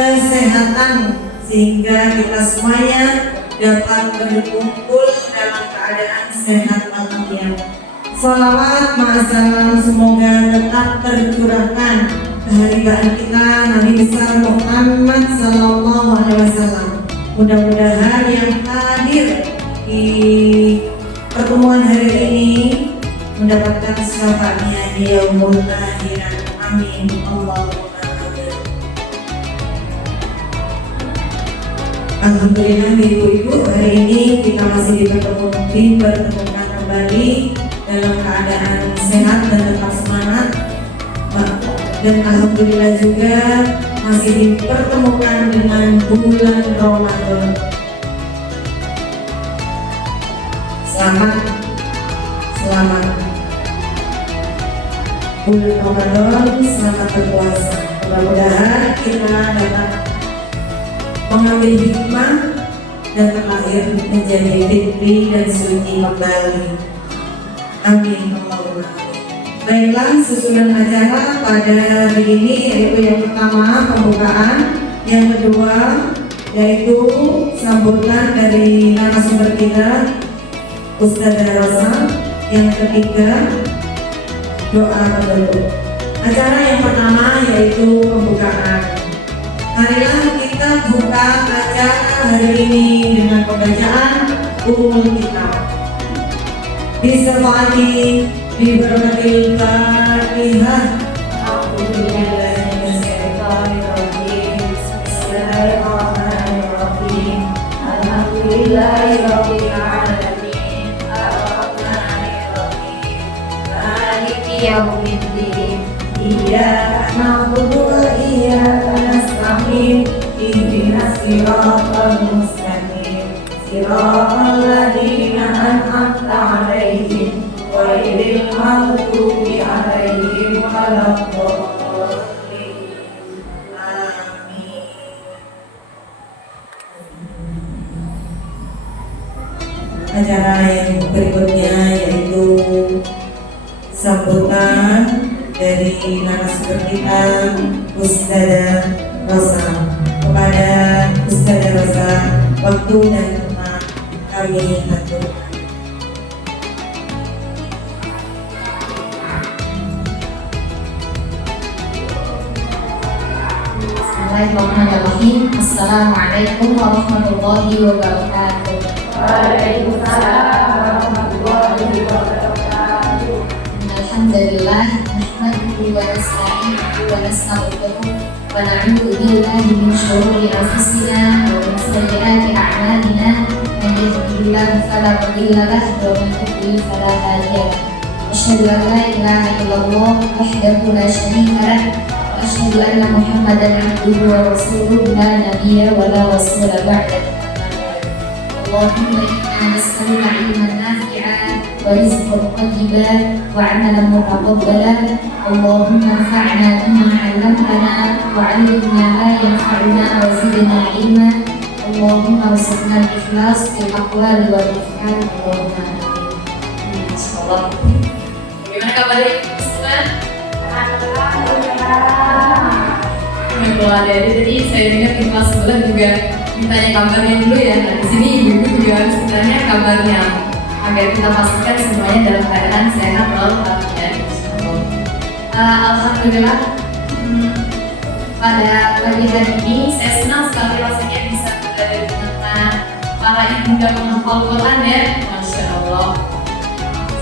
kesehatan, sehingga kita semuanya dapat berkumpul dalam keadaan sehat walafiat. Sholawat ma'asalam semoga tetap tercurahkan keharibaan kita Nabi besar Muhammad Sallallahu Alaihi Wasallam. Mudah-mudahan yang hadir di pertemuan hari ini mendapatkan syafaatnya di yaumul akhirat. Amin. Allahumma amin. Alhamdulillah ibu-ibu, hari ini kita masih dipertemukan kembali dalam keadaan sehat dan tetap semangat. Dan alhamdulillah juga masih dipertemukan dengan bulan Ramadan. Selamat bulan Ramadan, selamat berpuasa. Mudah-mudahan kita dapat mengambil hikmah dan terlahir menjadi fitri dan suci kembali. Amin. Allahumma amin. Baiklah, susunan acara pada hari ini yaitu yang pertama pembukaan, yang kedua yaitu sambutan dari narasumber kita Ustadzah Rosa, yang ketiga doa penutup. Acara yang pertama yaitu pembukaan. Marilah kita buka acara hari ini dengan pembacaan Ummul Kitab. Bismillahirrahmanirrahim. Biberkatil Fatihah. A'udzubillahi minasyaitonirrajim. Bismillahirrahmanirrahim. Alhamdulillahirabbil alamin. Arrahmanirrahim. Maliki yaumiddin. Iyyaka na'budu wa iyyaka nasta'in. Ihdinas siratal mustaqim. Siratal ladzina an'amta 'alaihim ghairil maghdubi 'alaihim waladdallin. Amin. Acara yang berikutnya yaitu sambutan dari narasumber kita Ustadzah Rosa. Kepada Ustadzah Rosa, waktu dan tempat kami aturkan. Bismillahirrahmanirrahim. Assalamualaikum warahmatullahi wabarakatuh. Waalaikumsalam warahmatullahi wabarakatuh. Alhamdulillah, nahmaduhu wa nasta'inuhu wa nastaghfiruh wa na'udzu billahi min shururi anfusina wa min sayyiati a'malina. Man yahdihillahu fala mudilla lahu wa man yudlil fala hadiya lahu. Asyhadu an la ilaha illallah wahdahu la syarika lahu. Asyhadu anna Muhammadan abduhu wa rasuluhu la nabiyya wa la rasula ba'dah. Allahumma inna nas'aluka 'ilman nafi'an wa rizqan thayyiban wa 'amalan mutaqabbalan. Allahumma anfa'na bima 'allamtana wa 'allimna ma yanfa'una wa zidna 'ilma. Allahumma arzuqna al-ikhlas fil aqwali wal af'al. Allahumma amin. Insyaallah. Bagaimana kabarnya teman-teman? Dari tadi saya dengar di kelas sebelah juga ditanya kabarnya dulu ya. Nah, di sini ibu-ibu juga harus ditanya kabarnya agar kita pastikan semuanya dalam keadaan sehat walafiat. Alhamdulillah, pada pagi hari ini saya senang sekali rasanya bisa berada di tengah para ibunda penghafal Quran ya. Masya Allah.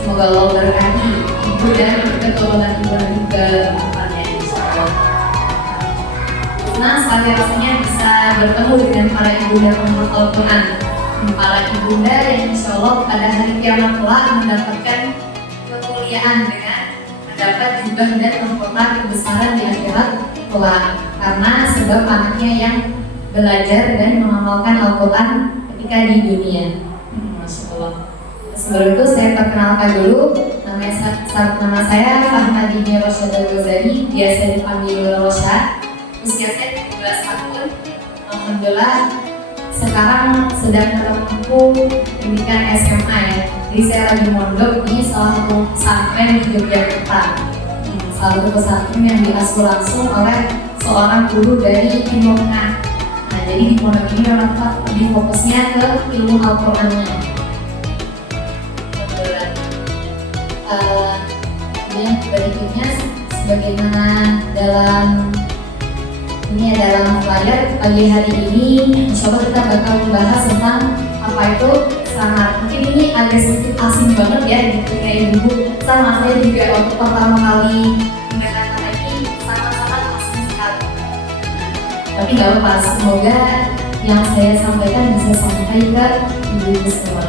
Semoga Allah berkati ibu dan keturunan ibu dan juga bapaknya. Insya Allah. Nah, sekali rasanya bisa bertemu dengan para ibunda penghafal Quran, para ibunda yang insya Allah pada hari kiamat kelak mendapatkan kemuliaan dengan mendapat jubah dan mahkota kebesaran di akhirat kelak, karena sebab anaknya yang belajar dan mengamalkan Al-Quran ketika di dunia. Masya Allah. Sebelum itu saya perkenalkan dulu, nama saya Fahmadini Rosyadul Ghazali, biasa dipanggil Rosya. Usia saya 17 tahun. Alhamdulillah sekarang sedang menempuh pendidikan SMA ya. Jadi saya lagi mondok di salah satu pesantren di Yogyakarta. salah satu pesantren yang diasuh langsung oleh seorang guru dari Timur Tengah. Nah, jadi di pondok ini orang tua lebih fokusnya ke ilmu Al-Qur'annya. Yang berikutnya sebagaimana dalam flyer pagi hari ini, insya Allah kita bakal membahas tentang apa itu sangat. Mungkin ini agak sedikit asing banget ya di telinga ibu. Sama saya juga waktu pertama kali mendengar kata ini sangat-sangat asing sekali. Tapi nggak apa, semoga yang saya sampaikan bisa sampai ke ibu semua.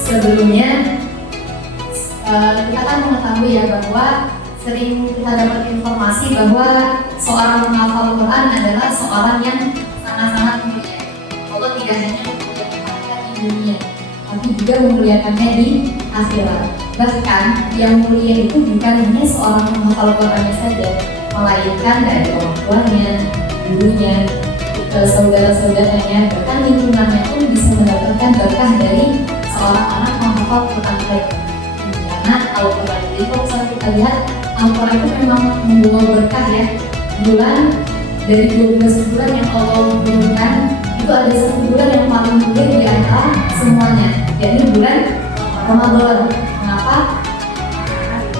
Sebelumnya kita kan mengetahui ya bahwa sering kita dapat informasi bahwa seorang menghafal Quran adalah seorang yang sangat-sangat mulia. Allah tidak hanya memuliakannya di dunia, tapi juga memuliakannya di akhirat. Bahkan yang mulia itu bukan hanya seorang menghafal Qurannya saja, melainkan dari orang tuanya, gurunya, saudara-saudaranya, bahkan lingkungannya pun bisa mendapatkan berkah dari seorang anak menghafal Quran tadi. Karena Al-Quran itu kalau kita lihat Al-Quran itu memang membawa berkah ya. Bulan dari 12 bulan yang Allah berikan, itu ada satu bulan yang paling mulia di antara semuanya, yaitu bulan Ramadan. Kenapa?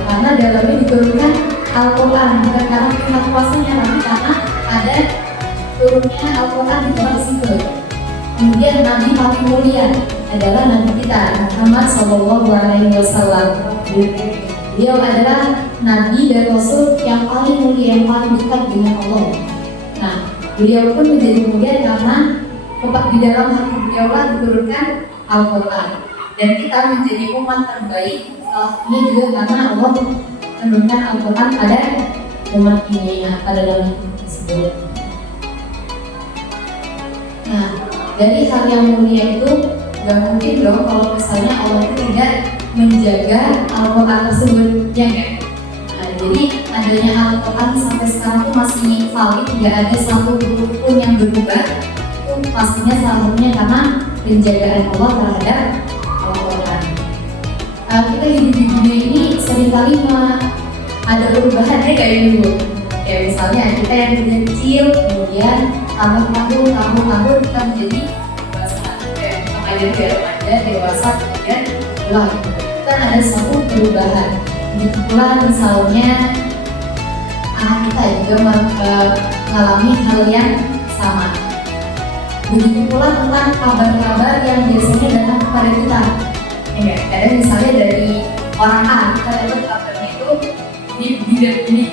Karena dalamnya diturunkan Al-Quran, bukan karena kita puasanya, tapi karena ada turunnya Al-Quran di tempat situ. Kemudian Nabi paling mulia adalah Nabi kita Muhammad SAW. Beliau adalah Nabi dan Rasul yang paling mulia, yang paling dekat dengan Allah. Nah, beliau pun menjadi mulia karena di dalam hati beliau lah diturunkan Al-Quran. Dan kita menjadi umat terbaik ini juga karena Allah menurunkan Al-Quran pada umat ini, pada dalam tersebut. Nah, dari hal yang mulia itu gak mungkin dong kalau misalnya Allah itu tidak menjaga Al-Quran tersebut, ya kan? Nah, jadi adanya Al-Quran sampai sekarang tuh masih valid, tidak ada satu huruf pun yang berubah. Itu pastinya salah satunya karena penjagaan Allah terhadap Al-Quran. Kita hidup di dunia ini seringkali ada perubahan ya kayak dulu. Kayak misalnya kita yang dari kecil, kemudian tahun kita menjadi dewasa, kita remaja, dewasa, kemudian pulang. Kan ada suatu perubahan. Begitu pula misalnya anak kita juga mengalami hal yang sama. Begitu pula tentang kabar-kabar yang biasanya datang kepada kita. Ya, kadang misalnya dari orang A kita dapat kabarnya itu ini,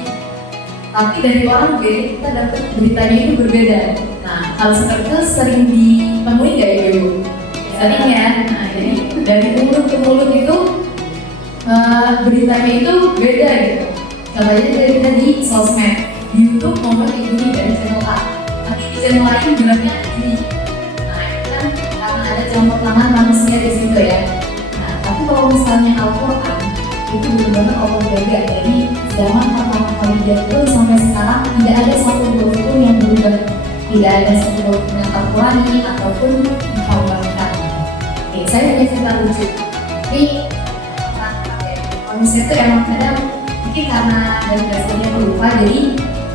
tapi dari orang B kita dapat beritanya itu berbeda. Nah, hal seperti itu sering ditemui nggak ya Ibu? Sering ya. Nah, jadi dari mulut ke mulut itu beritanya itu beda gitu. Contohnya kita di sosmed, di YouTube ngomong ini dari channel A, tapi di channel lain bilangnya ini. Nah, itu kan karena ada campur tangan manusia di situ ya. Nah, tapi kalau misalnya Al-Quran itu benar-benar Allah jaga dari zaman pertama kali jatuh sampai sekarang tidak ada satu huruf pun yang berubah, tidak ada satu huruf yang terkurangi ataupun ditambahkan. Oke, saya punya cerita lucu. Tapi manusia itu emang kadang mungkin karena dari dasarnya pelupa, jadi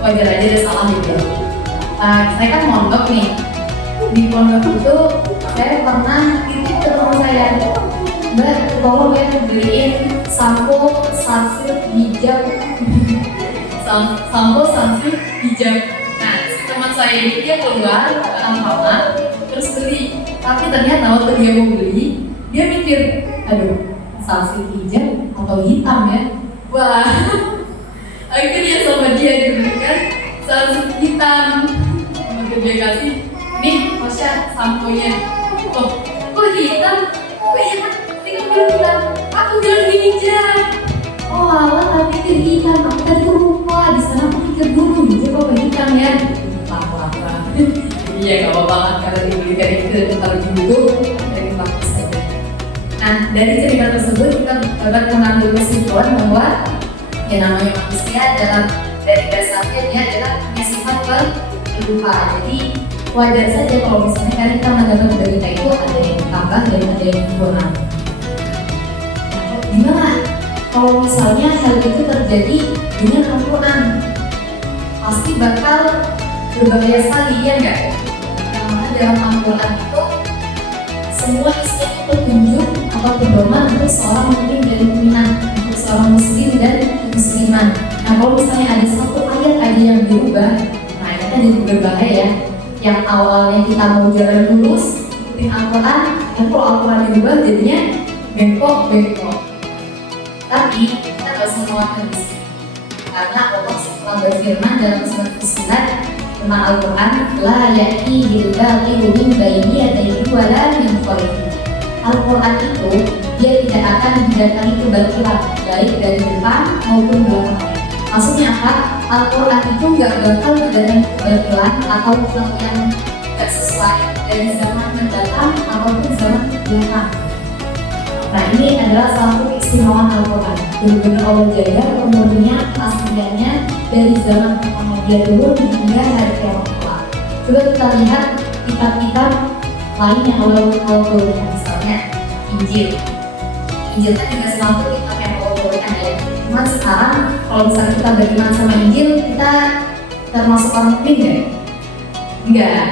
wajar aja ada salah gitu. Saya kan mondok nih, di pondok itu saya pernah titip ke teman saya, Mbak, tolong ya beliin sampo sunsilk hijab. Sampo sunsilk hijab. Nah, si teman saya ini dia keluar ke Alfamart terus beli, tapi ternyata waktu dia mau beli, dia mikir, aduh, sunsilk hijab atau hitam ya? Wah, akhirnya sama dia diberikan sunsilk hitam. Maka dia kasih, nih Masya samponya. Kok hitam? Oh iya, hitam. Aku bilang hijab. Oh alah, tapi pikir hitam. Aku tadi lupa. Di sana aku pikir dulu hijab apa hitam ya? Apa-apa. Iya nggak apa-apa kan kalau diberikan itu kalau dulu dari bagus saja. Nah, dari cerita tersebut kita dapat mengambil kesimpulan bahwa yang namanya manusia dari dasarnya dia adalah punya sifat berlupa. Jadi wajar saja kalau misalnya kan kita mendapat berita itu ada yang tambah dan ada yang kurang. Nah, gimana kalau misalnya hal itu terjadi dengan Al-Quran, pasti bakal berbahaya sekali, ya enggak? Yang mana dalam Al-Quran itu semua isinya petunjuk atau pedoman untuk seorang mukmin dan mukminah, untuk seorang muslim dan musliman. Nah, kalau misalnya ada satu ayat aja yang berubah, nah itu kan jadi berbahaya. Yang awalnya kita mau jalan lurus ikutin Al-Quran, dan kalau Al-Quran dirubah jadinya bengkok. Tapi kita nggak usah khawatir di sini, karena Allah telah berfirman dalam surat Fussilat tentang Al-Quran, la ya'tihi al-batilu min bayni yadayhi wa la min khalfihi. Al-Quran itu dia tidak akan didatangi kebatilan, baik dari depan maupun belakang. Maksudnya apa? Al-Quran itu nggak bakal didatangi kebatilan atau hal yang nggak sesuai dari zaman mendatang ataupun zaman belakang. Nah, ini adalah salah satu keistimewaan Al-Quran. Benar-benar Allah jaga umurnya, aslinya dari zaman pertama dia turun hingga hari kiamat kelak. Coba kita lihat kitab-kitab lain yang Allah turunkan, misalnya Injil. Injil kan juga salah satu kitab yang Allah turunkan ya. Cuma sekarang kalau misalnya kita beriman sama Injil, kita termasuk orang mukmin nggak? Enggak.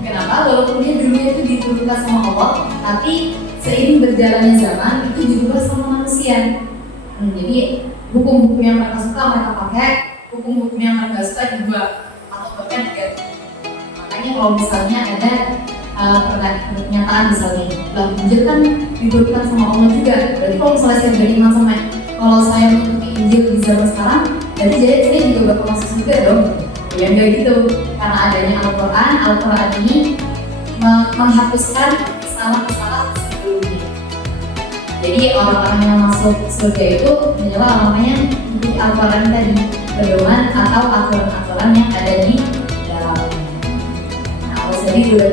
Kenapa? Walaupun dia dulunya itu diturunkan sama Allah, tapi seiring berjalannya zaman itu dirubah sama manusia. Jadi hukum-hukum yang mereka suka mereka pakai, hukum-hukum yang mereka suka juga atau bahkan diganti. Makanya kalau misalnya ada pernyataan misalnya, lah Injil kan diturunkan sama Allah juga. Berarti kalau misalnya saya beriman sama, kalau saya mengikuti Injil di zaman sekarang, jadi saya juga bakal masuk juga dong. Ya enggak gitu, karena adanya Al-Quran ini menghapuskan kesalahan-kesalahan sebelumnya. Jadi orang-orang yang masuk surga itu adalah orang-orang yang mengikuti Al-Quran tadi, pedoman atau aturan-aturan yang ada di dalamnya. Nah, Allah sendiri sudah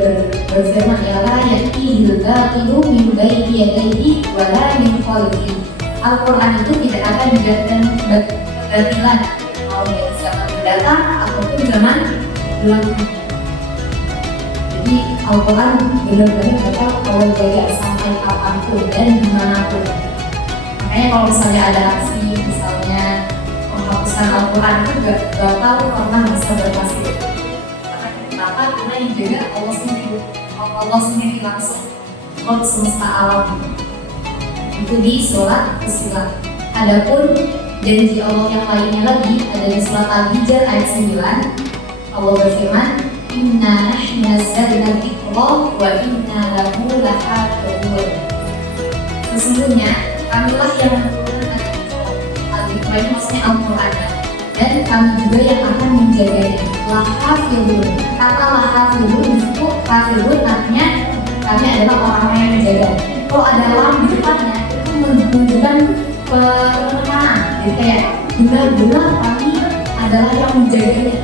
berfirman, ya la ya'tihil batilu min bayni yadayhi wa la min khalfihi. Al-Quran itu tidak akan dijadikan kebatilan mau dari zaman mendatang ataupun zaman belakang. Jadi Al-Quran benar-benar bakal Allah jaga sampai kapanpun dan dimanapun. Makanya kalau misalnya ada aksi misalnya menghapuskan Al-Quran itu gak bakal pernah bisa berhasil. Kenapa? Karena yang jaga Allah sendiri langsung, Allah semesta alam. Itu di surat Fussilat. Adapun janji Allah yang lainnya lagi ada di surat Al-Hijr ayat 9. Allah berfirman, inna nahnu nazzalna dzikra wa inna lahu lahafidhun. Sesungguhnya kamilah yang menurunkan Al-Dzikra, ini maksudnya Al-Quran, dan kami juga yang akan menjaganya. Lahafidhun, kata lahafidhun itu hafidhun artinya kami adalah orang yang menjaga. Kalau ada lam di depannya itu menunjukkan penekanan, jadi kayak benar-benar kami adalah yang menjaganya.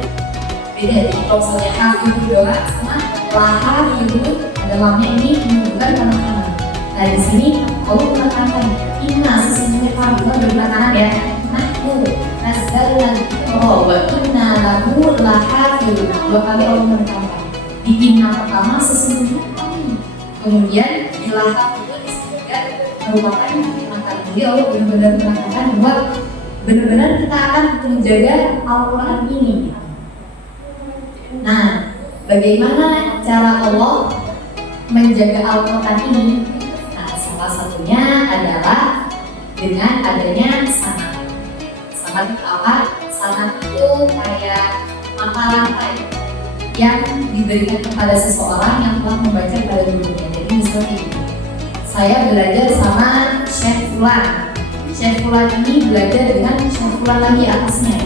Beda, jadi kalau misalnya hafidhun doa sama lahafidhun adalamnya ini menunjukkan penekanan. Nah di sini Allah menekankan inna, sesungguhnya kami berpenekanan ya, nahnu nazzalna dzikra wa inna lahu lahafidhun. Dua kali Allah menekankan. Di inna pertama sesungguhnya kami, kemudian di lahafidhun disebutkan merupakan penekanan. Jadi Allah benar-benar menekankan bahwa benar-benar kita akan menjaga Al-Quran ini. Nah, bagaimana cara Allah menjaga Al-Quran ini? Nah, salah satunya adalah dengan adanya sanad. Sanad itu apa? Sanad itu kayak mata rantai yang diberikan kepada seseorang yang telah membaca pada gurunya. Jadi misalnya ini, saya belajar sama Syekh Fulan. Syekh Fulan ini belajar dengan Syekh Fulan lagi atasnya.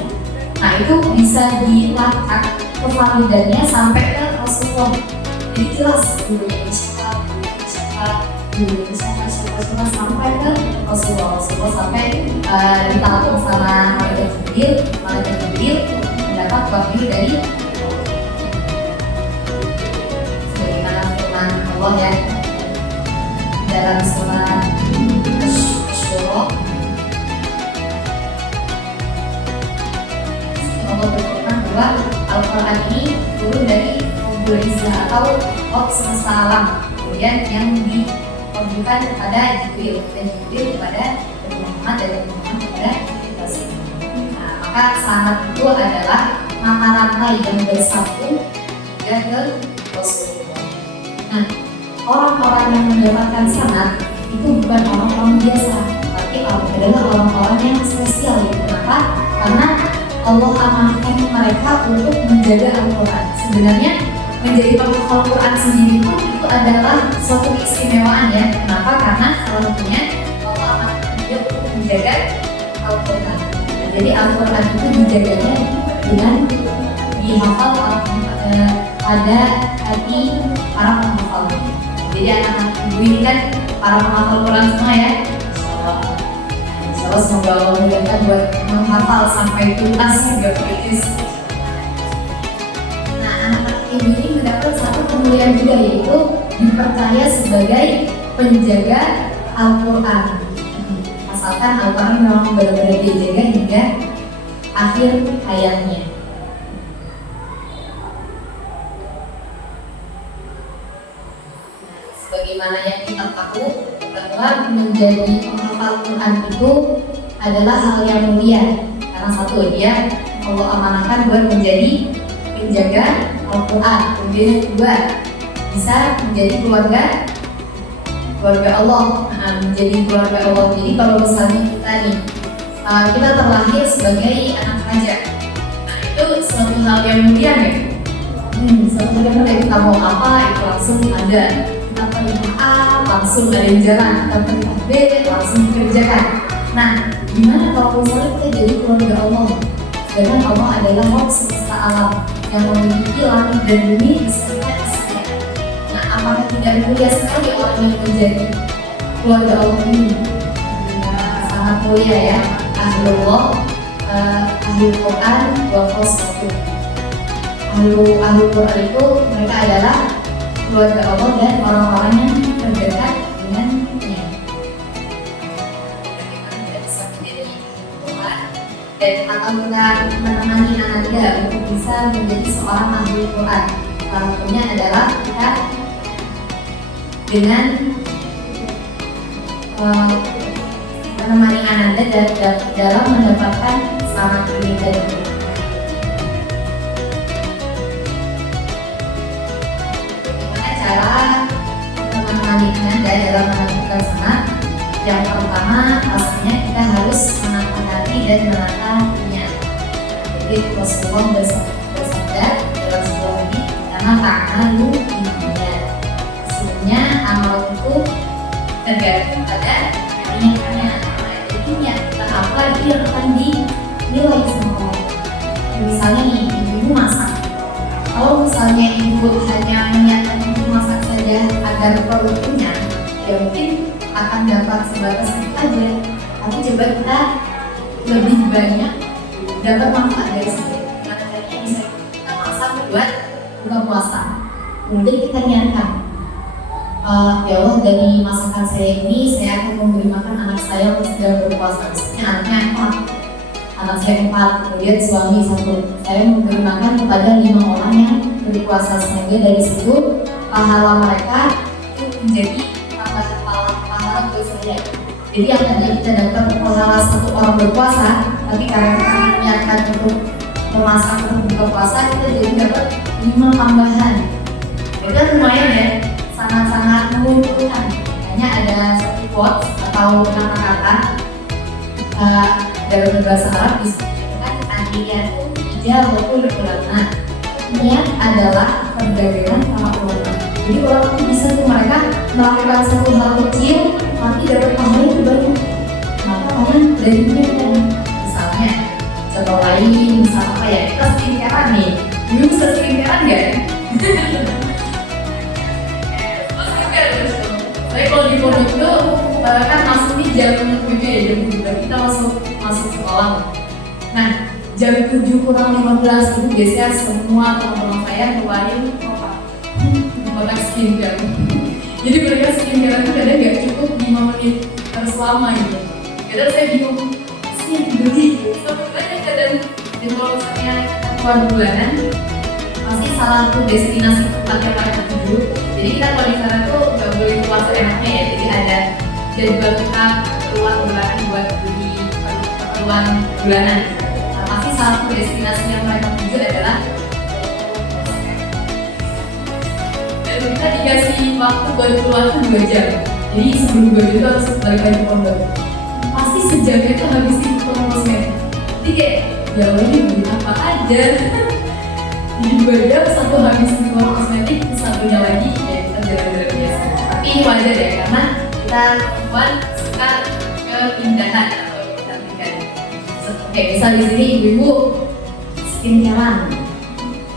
Nah, itu bisa dilacak kevalidannya sampai ke Rasulullah. Jadi jelas gurunya siapa sampai ke Rasulullah sampai ditampung sama Malaikat Jibril mendapat wahyu dari sebagaimana firman Allah ya dalam surat Asy-Syura. Allah berfirman bahwa Al-Quran ini turun dari Rabbul Izzah atau Rabb semesta alam, kemudian yang ditunjukkan kepada Jibril dan Jibril kepada Muhammad. Muhammad dan Muhammad kepada kita semua. Nah, maka sanad itu adalah mata rantai yang bersatu hingga ke Rasulullah. Nah, orang-orang yang mendapatkan sanad itu bukan orang-orang biasa, tapi adalah orang-orang yang spesial. Kenapa? Karena Allah amanahkan mereka untuk menjaga Al-Quran. Sebenarnya menjadi penghafal Quran sendiri pun itu adalah suatu keistimewaan ya. Kenapa? Karena salah satunya Allah amanahkan dia untuk menjaga Al-Quran. Nah, jadi Al-Quran itu dijaganya dengan dihafal pada hati para penghafal. Jadi anak-anak ibu ini kan para penghafal Quran semua ya. Insyaallah semoga Allah mudahkan buat menghafal sampai tuntas juga kritis. Nah, anak-anak ibu ini mendapat satu kemuliaan juga, yaitu dipercaya sebagai penjaga Al-Quran. Asalkan Al-Quran memang benar-benar dijaga hingga akhir hayatnya. Sebagaimana yang kita tahu bahwa menjadi penghafal Quran itu adalah hal yang mulia, karena satu, dia Allah amanahkan buat menjadi penjaga Al-Quran. Kemudian yang kedua, bisa menjadi keluarga Allah, menjadi keluarga Allah. Jadi kalau misalnya kita nih kita terlahir sebagai anak raja, nah itu suatu hal yang mulia ya. Suatu hal yang mulia, kita mau apa itu langsung ada. Kita perintah A, langsung ada yang jalan. Kita perintah B, langsung dikerjakan. Nah, gimana kalau misalnya kita jadi keluarga Allah? Sedangkan Allah adalah Rabb semesta alam yang memiliki langit dan bumi beserta isinya. Nah, apakah tidak mulia sekali orang yang menjadi keluarga Allah ini? Sangat mulia ya. Ahlullah, Ahlul Quran, wa Qasatuh. Ahlul Quran itu mereka adalah keluarga Allah dan orang-orang yang terdekat dengannya. Bagaimana kita bisa menjadi Quran dan atau kita menemani anak kita untuk bisa menjadi seorang ahli Quran. Salah satunya adalah kita dengan menemani Ananda dalam mendapatkan selamat ini dari cara menemani Ananda dalam mendapatkan selamat. Yang pertama, pastinya kita harus menata hati dan menata niat. Jadi Rasulullah bersabda dalam sebuah hadis, karena ta'amalu niat. Sebenarnya amal itu tergantung pada niatnya. Jadi niat kita apa itu yang akan dinilai sama Allah. Misalnya nih, ibu masak. Kalau misalnya ibu hanya meniatkan untuk masak saja agar perut kenyang, ya mungkin akan dapat sebatas itu aja. Tapi coba kita lebih banyak dapat manfaat dari situ. Gimana caranya? Bisa kita masak buat buka puasa. Kemudian kita niatkan, ya Allah, dari masakan saya ini saya akan memberi makan anak saya yang sedang berpuasa. Misalnya anaknya 4, anak saya 4, kemudian suami 1. Saya memberi makan kepada 5 orang yang berpuasa. Semoga dari situ pahala mereka itu menjadi tambahan pahala buat saya. Jadi yang tadi kita dapat pahala 1 orang berpuasa, tapi karena kita niatkan untuk memasak untuk buka puasa, kita jadi dapat 5 tambahan. Itu kan lumayan ya, sangat-sangat menguntungkan. Hanya ada satu quotes atau kata-kata dalam bahasa Arab disebutkan an-niyatu ijabatul ulama. Niat adalah perdagangan para ulama. Jadi ulama itu bisa tuh mereka melakukan satu hal kecil tapi dapat pahala itu banyak. Maka kalian dari niat kan. Misalnya contoh lain, misal apa ya, kita skincarean nih. Dulu bisa skincarean nggak? Tapi kalau di pondok itu kan masuknya jam 7 ya, jam 7 kita masuk sekolah. Nah, jam 7 kurang 15 itu biasanya semua teman-teman saya keluarin kotak skincare. Jadi mereka skincare itu kadang nggak cukup 5 menit terselama gitu. Kadang saya bingung, pasti yang dibeli sebenarnya kadang. Dan kalau misalnya keluar bulanan, pasti salah satu destinasi tempat yang mereka tuju. Jadi kita kalau di sana tuh nggak boleh keluar seenaknya ya. Jadi ada jadwal kita keluar bulanan buat beli satuan bulanan. Nah, pasti salah satu destinasi yang mereka tuju adalah dan kita dikasih waktu buat keluar tuh 2 jam. Jadi sebelum 2 jam itu harus balik lagi ke pondok. Pasti sejamnya itu habis di kosmetik. Jadi kayak ya ini beli apa aja. Jadi 2 jam satu habis di kosmetik, satunya lagi ya kita jalan-jalan biasa. Tapi ini wajar ya karena kita perempuan suka kepindahan atau kecantikan. Oke, misal di sini ibu-ibu skincarean,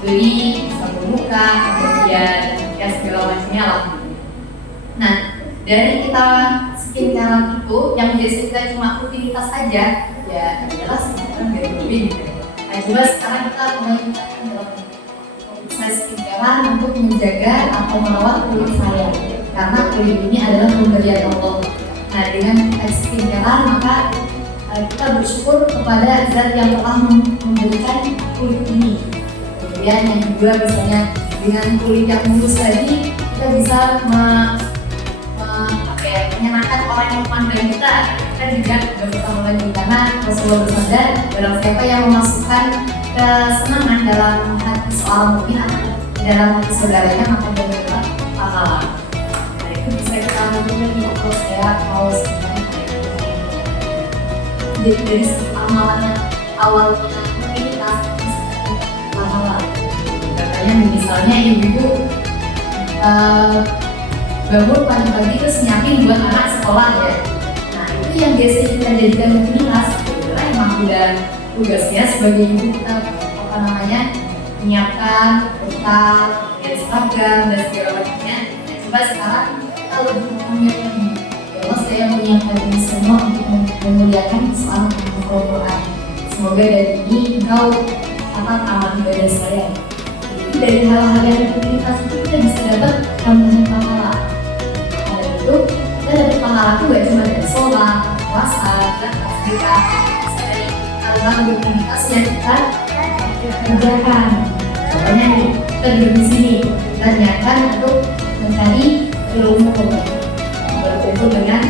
beli sabun muka, kemudian ya segala macamnya lah. Nah, dari kita skincarean itu yang biasa kita cuma rutinitas aja, ya adalah skincarean dari lebih. Nah, coba sekarang kita mulai dalam proses skincarean untuk menjaga atau merawat kulit saya, karena kulit ini adalah pemberian Allah. Nah, dengan kita skincarean maka kita bersyukur kepada zat yang telah memberikan kulit ini. Kemudian yang kedua misalnya dengan kulit yang mulus tadi kita bisa menyenangkan orang yang memandang kita juga bertambah lagi karena Rasulullah bersabda dalam siapa yang memasukkan kesenangan dalam hati seorang mukmin dalam hati saudaranya maka dia mendapat pahala. Nah itu bisa kita ambil lagi kalau saya mau sebenarnya jadi dari amalannya awal kita rutinitas pahala. Katanya misalnya ibu bangun pagi-pagi terus nyiapin buat anak sekolah ya. Nah itu yang biasa kita jadikan rutinitas. Karena emang udah tugasnya sebagai ibu kita menyiapkan bekal, seragam dan segala macamnya. Nah, coba sekarang kita lebih menyiapkan. Ya Allah saya menyiapkan ini semua untuk memuliakan seorang penghafal Quran. Semoga dari ini engkau akan amal ibadah saya. Jadi dari hal-hal yang rutinitas itu kita bisa dapat tambahan pahala. Itu kita dapat pahala itu gak cuma dari sholat, puasa, zakat, sedekah, bisa dari hal-hal rutinitas yang kita kerjakan. Contohnya nih, kita duduk di sini, kita niatkan untuk mencari ilmu berkumpul dengan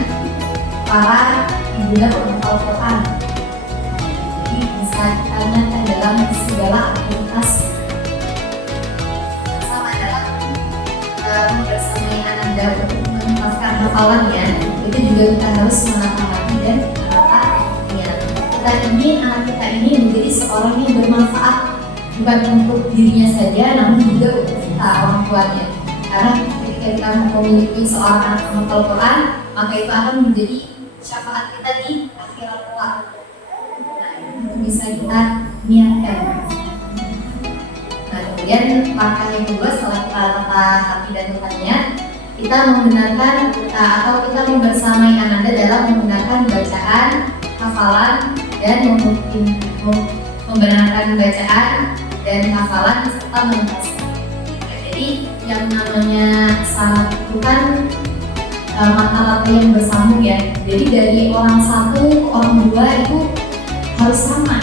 para ibunda penghafal Quran. Jadi bisa kita niatkan dalam segala aktivitas sama dalam membersamai ananda untuk menuntaskan hafalannya. Itu juga kita harus menata hati dan menata niat. Kita ingin anak kita ini menjadi seorang yang bermanfaat bukan untuk dirinya saja, namun juga untuk kita orang tuanya. Karena ketika kita memiliki seorang anak penghafal Quran, maka itu akan menjadi syafaat kita di akhirat kelak. Nah, itu bisa kita niatkan. Nah, kemudian langkah yang kedua setelah kita tata hati dan niat, kita membenarkan atau kita membersamai ananda dalam menggunakan bacaan, hafalan dan membenarkan bacaan dan hafalan serta menuntaskan. Nah, jadi yang namanya salat itu kan mata rantai yang bersambung ya. Jadi dari orang satu, orang dua itu harus sama.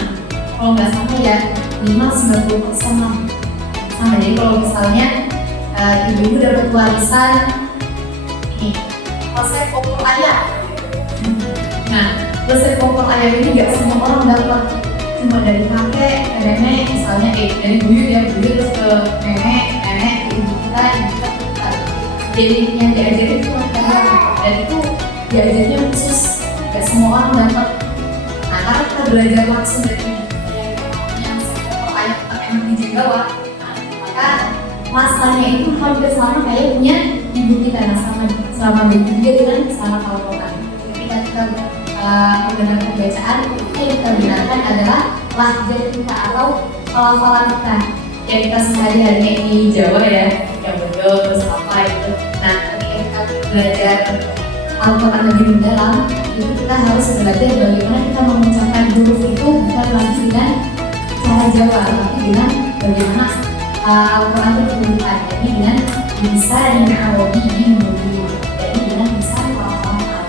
Kalau nggak sama ya 5-90% lah. Sama. Jadi kalau misalnya ibu-ibu dapat warisan ini resep opor ayam. Nah, resep opor ayam ini nggak semua orang dapat. Cuma dari kakek ke nenek, misalnya dari buyut ya buyut terus ke nenek ke ibu kita. Jadi yang diajarin cuma kita dan itu diajarnya khusus, nggak semua orang dapat. Nah karena kita belajar langsung dari yang opor ayam enak di Jawa, maka masanya itu hampir sama kayak punya ibu kita. Nah sama begitu juga dengan sama Al-Quran. Ketika kita menggunakan bacaan, yang kita gunakan adalah lahjah kita atau pelafalan kita yang kita sehari-harinya di Jawa ya, yang betul terus apa itu. Nah ketika kita belajar Al-Quran lebih mendalam, itu kita harus belajar bagaimana kita mengucapkan huruf itu bukan lagi dengan cara Jawa, tapi dengan bagaimana Al-Quran itu dituliskan, jadi dengan bisa dengan Arabi ini menjadi, jadi dengan bisa pelafalan Al.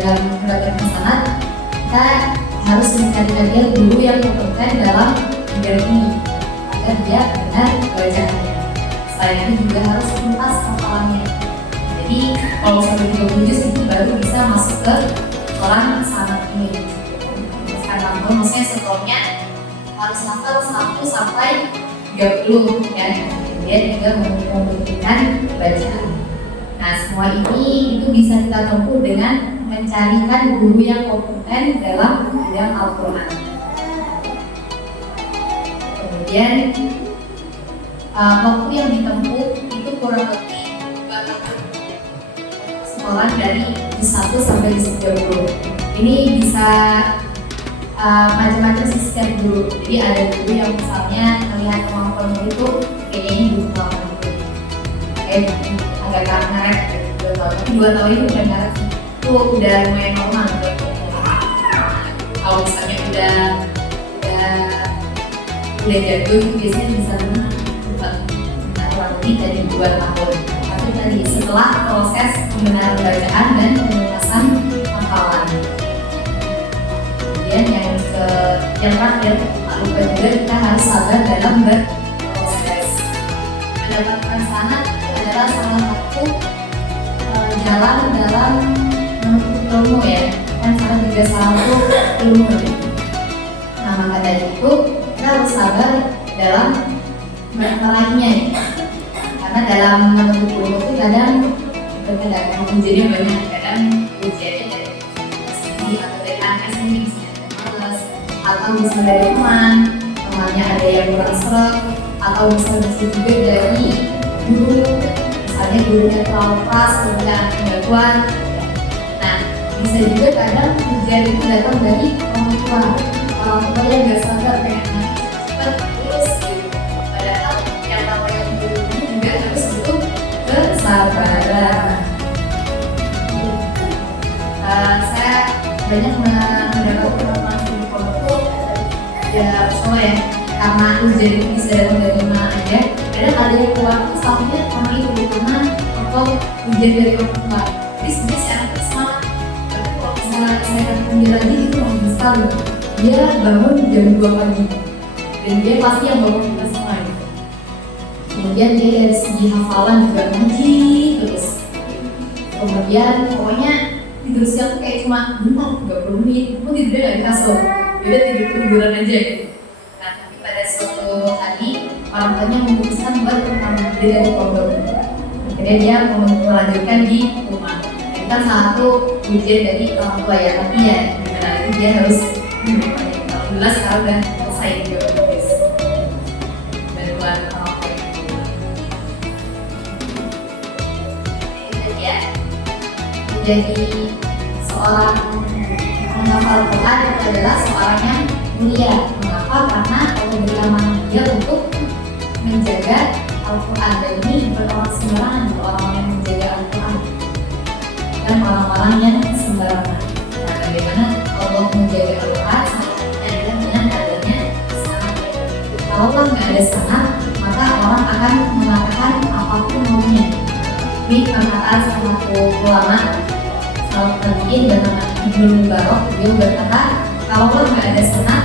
Dalam belajar hasanat, kita harus mencari dia guru yang kompeten dalam bidang ini agar dia benar bacaannya. Selain itu juga harus tuntas hafalannya. Jadi Jadi kalau sampai 30 juz itu baru bisa masuk ke Quran sanad ini. Sekarang maksudnya setelahnya harus hafal 1 sampai 30 ya. Dia juga membutuhkan bacaan. Nah semua ini itu bisa kita tempuh dengan mencarikan guru yang kompeten dalam bidang Al-Quran. Kemudian waktu yang ditempuh itu kurang lebih 2 tahun sekolah dari juz 1 sampai juz 30. Ini bisa macam-macam sih setiap guru. Jadi ada guru yang misalnya melihat kemampuan itu kayaknya ini butuh lama gitu. Agak karet gitu, 2 tahun. Tapi 2 tahun itu bukan karet sih. Itu udah lumayan normal gitu. Kalau misalnya udah jago itu biasanya bisa kurang lebih dari 2 tahun. Tapi tadi setelah proses pembenaran bacaan dan penyelesaian hafalan. Kemudian yang terakhir, tak lupa juga kita harus sabar dalam berproses. Mendapatkan sanad itu adalah salah satu jalan dalam menuntut ilmu ya. Kan sanad juga salah satu ilmu. Nah maka dari itu kita harus sabar dalam meraihnya. Karena dalam menuntut ilmu itu kadang ujiannya banyak, kadang ujiannya dari sendiri atau dari anak sendiri. Atau bisa dari temannya ada yang kurang seret, atau bisa juga dari guru, misalnya gurunya terlalu keras, gurunya gangguan. Nah, bisa juga kadang ujian itu datang dari orang tua yang gak sabar pengen cepat lulus gitu. Padahal yang namanya guru ini juga harus butuh kesabaran. Saya banyak mendapat pengalaman ya soalnya ya, karena ujian itu bisa datang dari mana aja. Kadang ada yang keluar tuh salahnya karena itu karena atau ujian dari orang tua. Jadi sebenarnya saya akan semangat. Tapi kalau misalnya saya akan lagi itu lebih sekali. Dia bangun jam 2 pagi dan dia pasti yang bangun kita semua gitu. Kemudian dia dari segi hafalan juga ngaji terus. Kemudian pokoknya tidur siang tuh kayak cuma bentar 30 menit, pun tidurnya nggak di kasur. Udah tiduran aja gitu. Nah tapi pada suatu hari orang tuanya memutuskan buat mengambil diri dari pondok. Akhirnya dia melanjutkan di rumah. Itu kan satu ujian dari orang tua ya, tapi ya gimana lagi dia harus alhamdulillah sekarang udah selesai juga guys. Bantuan orang tua. Itu dia menjadi seorang menghafal Al-Quran itu adalah seorang yang mulia. Mengapa? Karena Allah berikan dia untuk menjaga Al-Quran, dan ini berorang sembarangan orang yang menjaga Al-Quran dan orang-orang yang sembarangan. Nah, bagaimana Allah menjaga Al-Quran? Adalah dengan adanya sanad. Kalau nggak ada sanad, maka orang akan mengatakan apapun maunya. Ini perkataan salah satu ulama Tabi'in bernama Ibnu Mubarak. Dia berkata, kalau nggak ada sanad,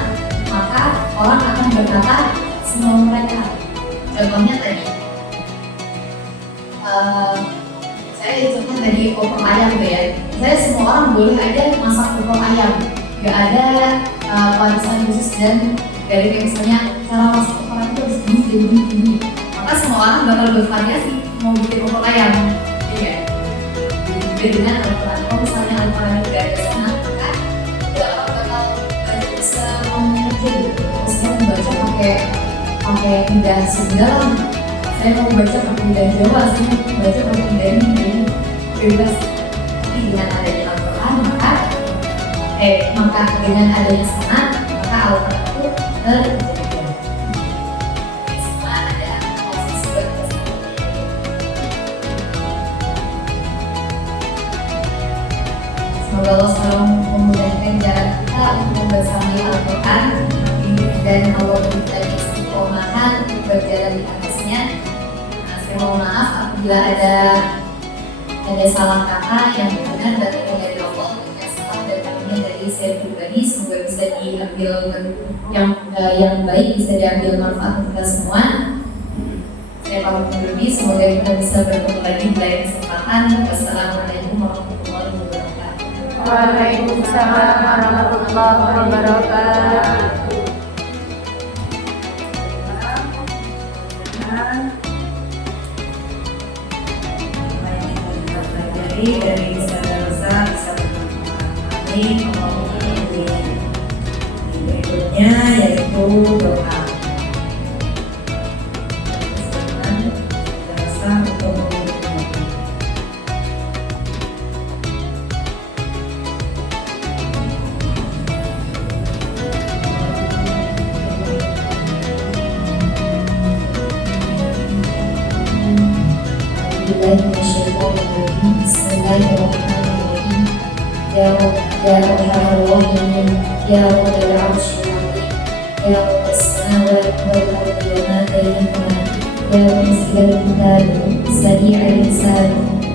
maka orang akan berkata semua mereka. Contohnya tadi, saya contoh tadi opor ayam tuh ya. Saya semua orang boleh aja masak opor ayam, nggak ada warisan khusus dan dari misalnya cara masak opor ayam itu harus gini. Maka semua orang bakal bervariasi mau bikin opor ayam, iya. Dengan Al-Quran, kalau misalnya Al-Quran tidak ada sanad, maka orang bakal bisa membaca gitu. Saya membaca pakai lidah Sunda, saya mau baca pakai lidah Jawa, saya mau baca pakai lidah ini bebas. Tapi dengan adanya Al-Quran, maka dengan adanya sanad, maka Al-Quran itu terjaga. Semoga Allah selalu memudahkan jalan kita untuk membasahi Al-Quran dan Allah berikan istiqomahan untuk berjalan di atasnya. Nah, saya mohon maaf apabila ada salah kata yang benar datangnya dari Allah, yang salah datangnya dari saya pribadi. Semoga bisa diambil yang baik, bisa diambil manfaat kita semua. Saya paham lebih. Semoga kita bisa bertemu lagi di lain kesempatan. Wassalamualaikum warahmatullahi wabarakatuh. Waalaikumsalam warahmatullahi wabarakatuh. Dari saudara bisa bermanfaat. Berikutnya yaitu doa. Saudara untuk memulai. Bismillahirrahmanirrahim. Ya Arhamar Rahimin, Ya Rabbal Arsyil Azim, Ya Rabbas Samawati wal Ardi wa ma bainahuma, Ya Munzilal Kitab, Sari'al Hisab,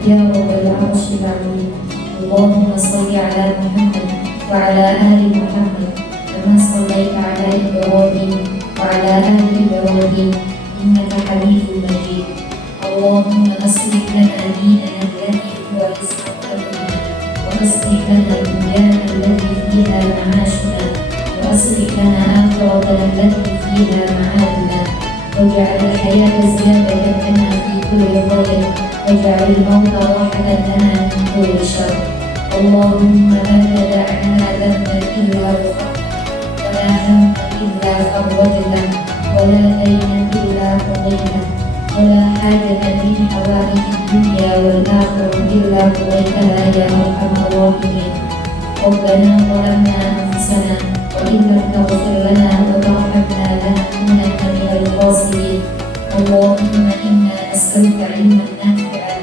Ya Rabbal Arsyil Azim. Allahumma shalli ala Muhammad wa ala ali Muhammad kama shallaita ala Ibrahim wa ala ali Ibrahim innaka Hamidum Majid. Allahumma aslih lana dinana alladhi huwa ismatu amrina wa aslih lana dunyana allati fiha ma'ashuna wa aslih lana akhiratana allati fiha ma'aduna waj'al al-hayata ziyadatan lana fi kulli khairin waj'al al-mauta rahatan lana min kulli sharr. Allahumma la tada'na dhanban illa ghafartahu wa la hamman illa farajtahu wa la daynan illa qadaytahu ولا حاجة من حوائج الدنيا والآخرة إلا قضيتها يا أرحم الراحمين. ربنا ظلمنا أنفسنا وإن لم تغفر لنا وترحمنا لنكونن من الخاسرين. اللهم إنا نسألك علما نافعا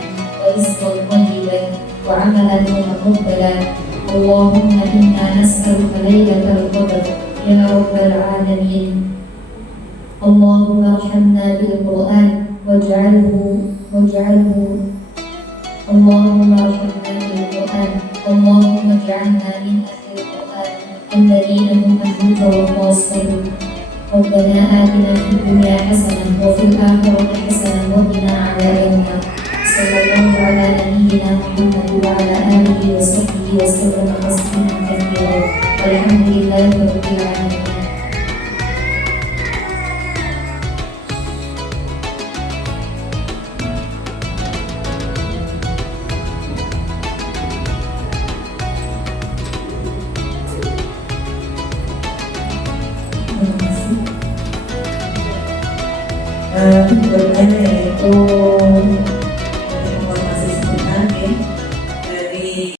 ورزقا طيبا وعملا متقبلا. اللهم إنا نسألك ليلة القدر يا رب العالمين. اللهم ارحمنا بالقرآن واجعله اللهم ارحمنا بالقرآن. اللهم اجعلنا من أهل القرآن الذين هم أهلك والناصرون. ربنا آتنا في الدنيا حسنة وفي الآخرة حسنة وقنا عذاب النار. صلى الله على نبينا محمد وعلى آله وصحبه وسلم تسليما كثيرا والحمد لله رب العالمين.